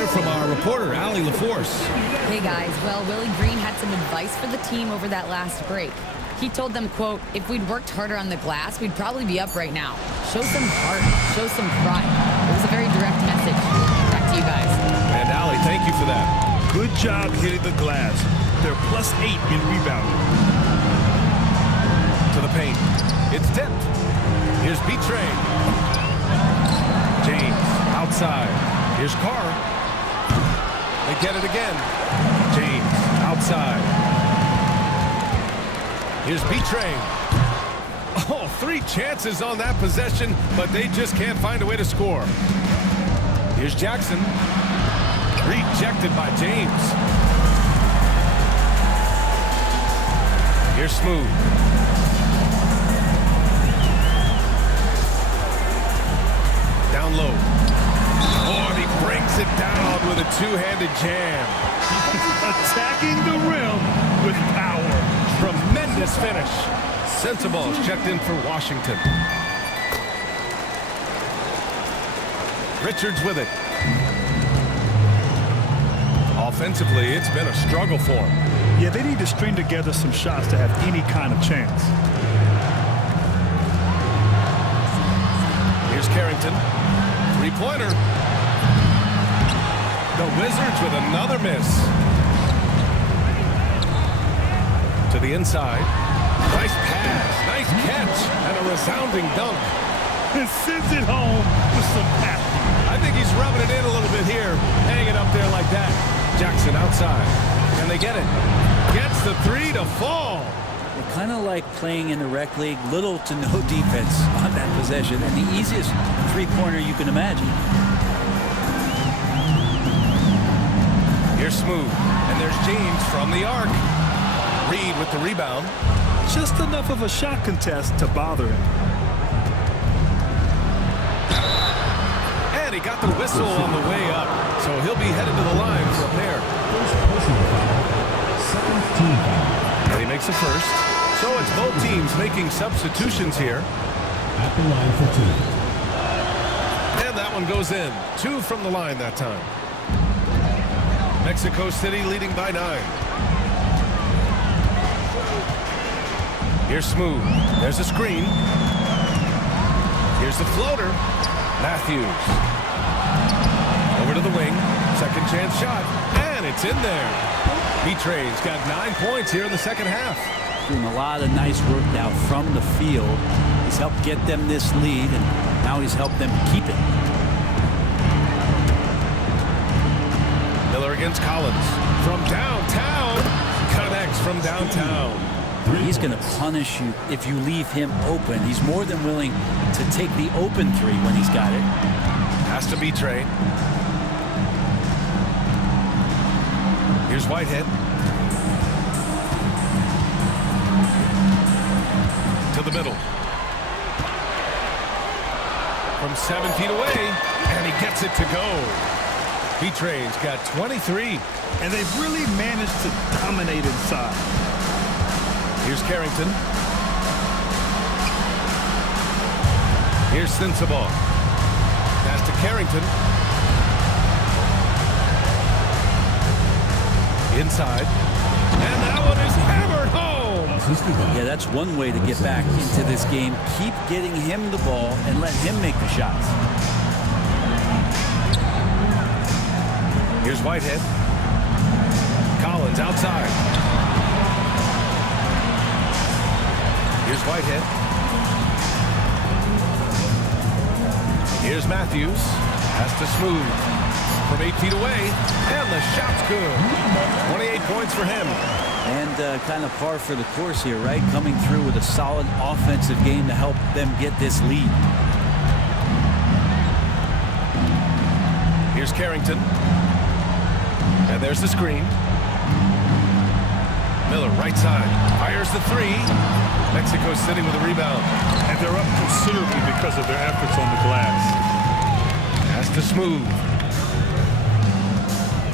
hear from our reporter, Allie LaForce. Hey guys, well, Willie Green had some advice for the team over that last break. He told them, quote, if we'd worked harder on the glass, we'd probably be up right now. Show some heart, show some pride. It was a very direct message. Back to you guys. And Allie, thank you for that. Good job hitting the glass. They're +8 in rebounding. To the paint. It's tipped. Here's B-Train. James outside. Here's Carr. They get it again. James outside. Here's B-Train. Oh, 3 chances on that possession, but they just can't find a way to score. Here's Jackson. Rejected by James. Here's Smooth. Down low. Oh, and he brings it down with a two-handed jam. Attacking the rim with power. Tremendous finish. Sensible is checked in for Washington. Richards with it. Offensively, it's been a struggle for him. Yeah, they need to string together some shots to have any kind of chance. Here's Carrington. Three-pointer. The Wizards with another miss. To the inside. Nice pass. Nice catch. And a resounding dunk. And sends it home with some passion. I think he's rubbing it in a little bit here. Hang it up there like that. Jackson outside. Can they get it? Gets the 3 to fall. They're kind of like playing in the rec league, little to no defense on that possession, and the easiest three-pointer you can imagine. Here's Smooth, and there's James from the arc. Reed with the rebound. Just enough of a shot contest to bother him. And he got the whistle on the way up, so he'll be headed to the line from there. First personal foul. Second team foul. And he makes a first. So it's both teams making substitutions here. At the line for 2. And that one goes in. 2 from the line that time. Mexico City leading by 9. Here's Smooth. There's a screen. Here's the floater. Matthews. Over to the wing. Second chance shot. And it's in there. B-Train's got 9 points here in the second half. Doing a lot of nice work now from the field. He's helped get them this lead, and now he's helped them keep it. Miller against Collins. From downtown. Connects from downtown. He's going to punish you if you leave him open. He's more than willing to take the open 3 when he's got it. Has to be Trey. Here's Whitehead. To the middle. From 7 feet away, and he gets it to go. B-Train's got 23. And they've really managed to dominate inside. Here's Carrington. Here's Sensabaugh. Pass to Carrington. Inside. And that one is hammered home. Yeah, that's one way to get back into this game. Keep getting him the ball and let him make the shots. Here's Whitehead. Collins outside. Here's Whitehead. Here's Matthews. Has to Smooth. From 8 feet away. And the shot's good. 28 points for him. And kind of par for the course here, right? Coming through with a solid offensive game to help them get this lead. Here's Carrington. And there's the screen. Miller, right side. Fires the 3. Mexico City with a rebound. And they're up considerably because of their efforts on the glass. Has to Smooth.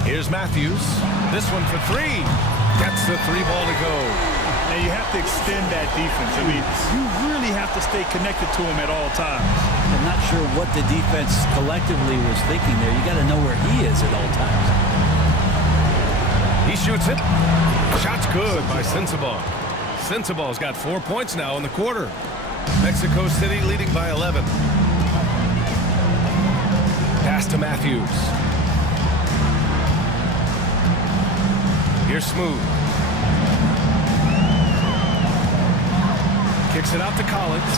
Here's Matthews. This one for 3. Gets the 3 ball to go. And you have to extend that defense. I mean, you really have to stay connected to him at all times. I'm not sure what the defense collectively was thinking there. You got to know where he is at all times. He shoots it. Shot's good by Sensabaugh. Sensabaugh's got 4 points now in the quarter. Mexico City leading by 11. Pass to Matthews. Here's Smooth. Kicks it out to Collins.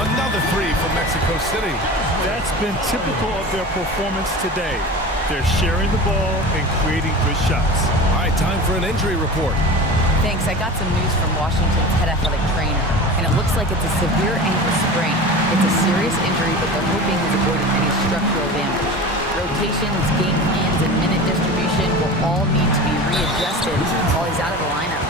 Another three from Mexico City. That's been typical of their performance today. They're sharing the ball and creating good shots. All right, time for an injury report. Thanks. I got some news from Washington's head athletic trainer, and it looks like it's a severe ankle sprain. It's a serious injury, but they're hoping he's avoiding any structural damage. Rotations, game plans, and minute distribution will all need to be readjusted while he's out of the lineup.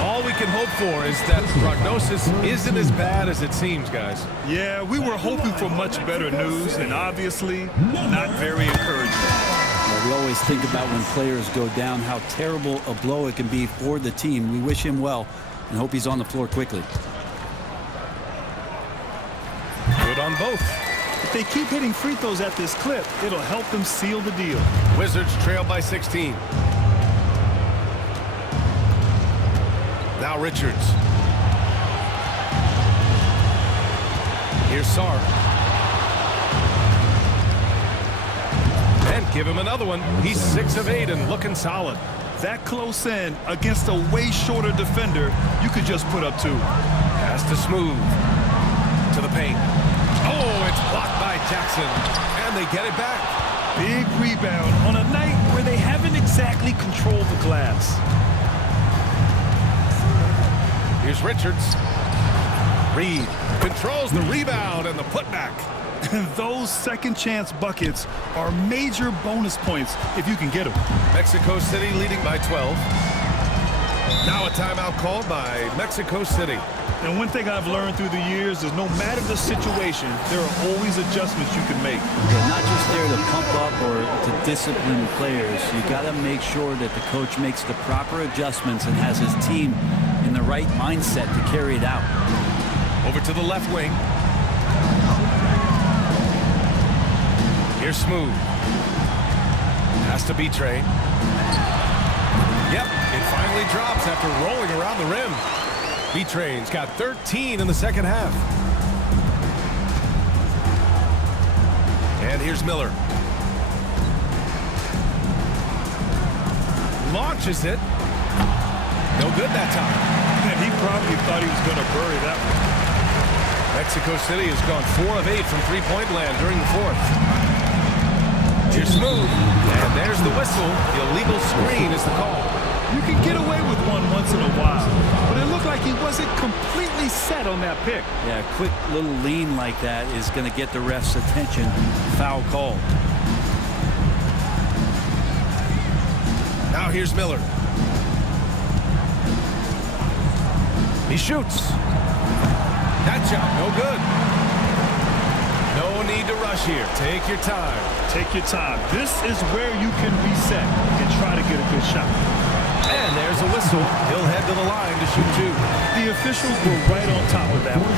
All we can hope for is that prognosis isn't as bad as it seems, guys. Yeah, we were hoping for much better news, and obviously not very encouraging. Well, we always think about when players go down, how terrible a blow it can be for the team. We wish him well and hope he's on the floor quickly. Good on both. If they keep hitting free throws at this clip, it'll help them seal the deal. Wizards trail by 16. Now Richards. Here's Sarr. And give him another one. He's 6 of 8 and looking solid. That close in against a way shorter defender, you could just put up 2. Pass to Smooth. To the paint. Oh, it's blocked by Jackson. And they get it back. Big rebound on a night where they haven't exactly controlled the glass. Here's Richards. Reed controls the rebound and the putback. Those second chance buckets are major bonus points if you can get them. Mexico City leading by 12. Now a timeout called by Mexico City. And one thing I've learned through the years is no matter the situation, there are always adjustments you can make. They're not just there to pump up or to discipline players. You got to make sure that the coach makes the proper adjustments and has his team in the right mindset to carry it out. Over to the left wing. Here's Smooth. Has to be Trey. Yep, it finally drops after rolling around the rim. B-Train's got 13 in the second half. And here's Miller. Launches it. No good that time. And he probably thought he was going to bury that one. Mexico City has gone 4 of 8 from three-point land during the fourth. Here's Smooth. And there's the whistle. Illegal screen is the call. You can get away with one once in a while, but it looked like he wasn't completely set on that pick. Yeah, a quick little lean like that is going to get the ref's attention. Foul call. Now here's Miller. He shoots. That shot, no good. No need to rush here. Take your time. Take your time. This is where you can reset and try to get a good shot. And there's a whistle. He'll head to the line to shoot 2. The officials were right on top of that one.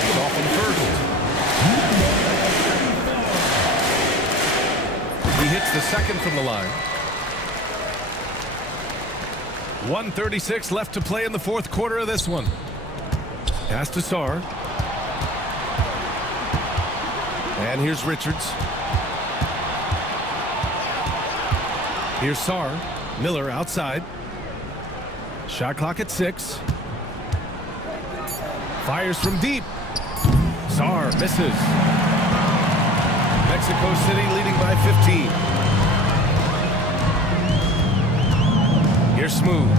He's off in the first. He hits the second from the line. 1:36 left to play in the fourth quarter of this one. Pass to Sarr. And here's Richards. Here's Sarr. Miller outside. Shot clock at 6. Fires from deep. Sarr misses. Mexico City leading by 15. Here's Smooth.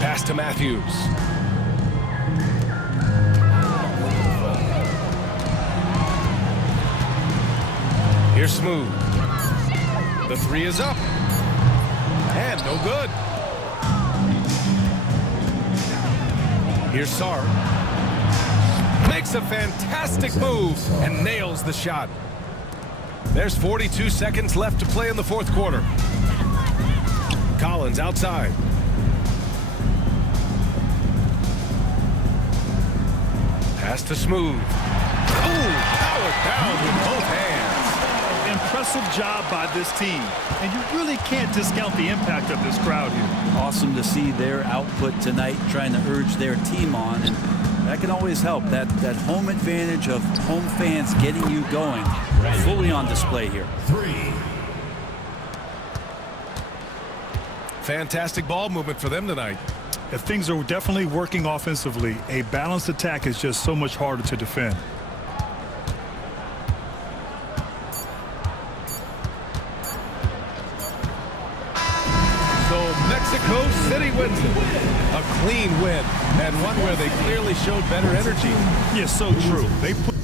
Pass to Matthews. Here's Smooth. The 3 is up. And no good. Here's Sarr. Makes a fantastic move and nails the shot. There's 42 seconds left to play in the fourth quarter. Collins outside. Pass to Smooth. Oh, powered down with both hands. Impressive job by this team. And you really can't discount the impact of this crowd here. Awesome to see their output tonight, trying to urge their team on. And that can always help. That home advantage of home fans getting you going fully on display here. 3. Fantastic ball movement for them tonight. If things are definitely working offensively, a balanced attack is just so much harder to defend. So Mexico City wins it. A clean win, and one where they clearly showed better energy. Yeah, so true. They put